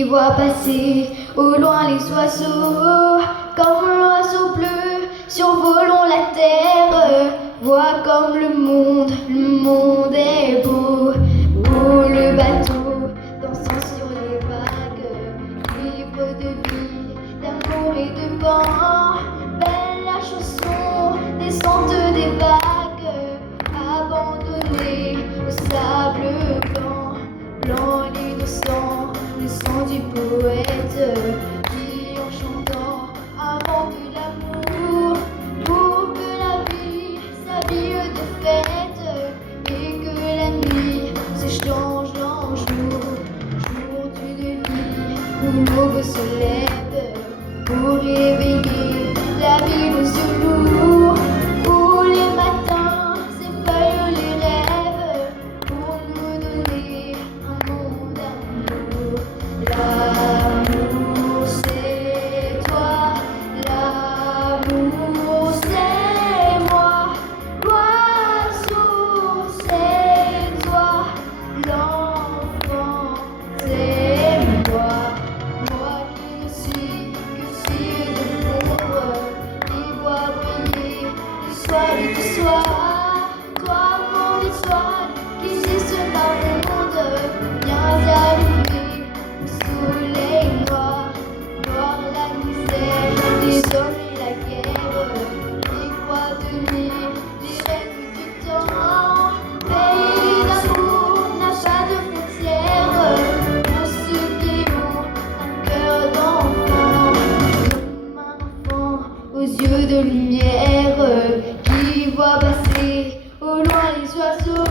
qui voit passer au loin les oiseaux, comme l'oiseau bleu survolant la terre, voit comme le monde est beau. Oh, le bateau dansant sur les vagues, livre de vie, d'amour et de vent, belle la chanson descente des vagues, abandonnée au sable blanc, blanc l'innocent, le sang du poète qui en chantant invente l'amour pour que la vie s'habille de fête et que la nuit s'échange en jour, jour d'une vie où l'aube se lève pour réveiller la ville aux yeux lourds, où les matins s'effeuillent les rêves pour nous donner un monde d'amour. L'amour c'est toi, l'amour c'est moi, l'oiseau c'est toi, l'enfant c'est moi, moi qui ne suis que ciel de l'ombre, qui vois briller du soir et du soir, toi mon étoile qui existe dans le monde, viens allumer le soleil noir, voir la misère des hommes et la guerre, qui croient tenir les rêves du temps. Pays d'amour n'a pas de frontières, pour ceux qui ont un cœur d'enfant, comme un enfant aux yeux de lumière, qui voit passer au loin les oiseaux.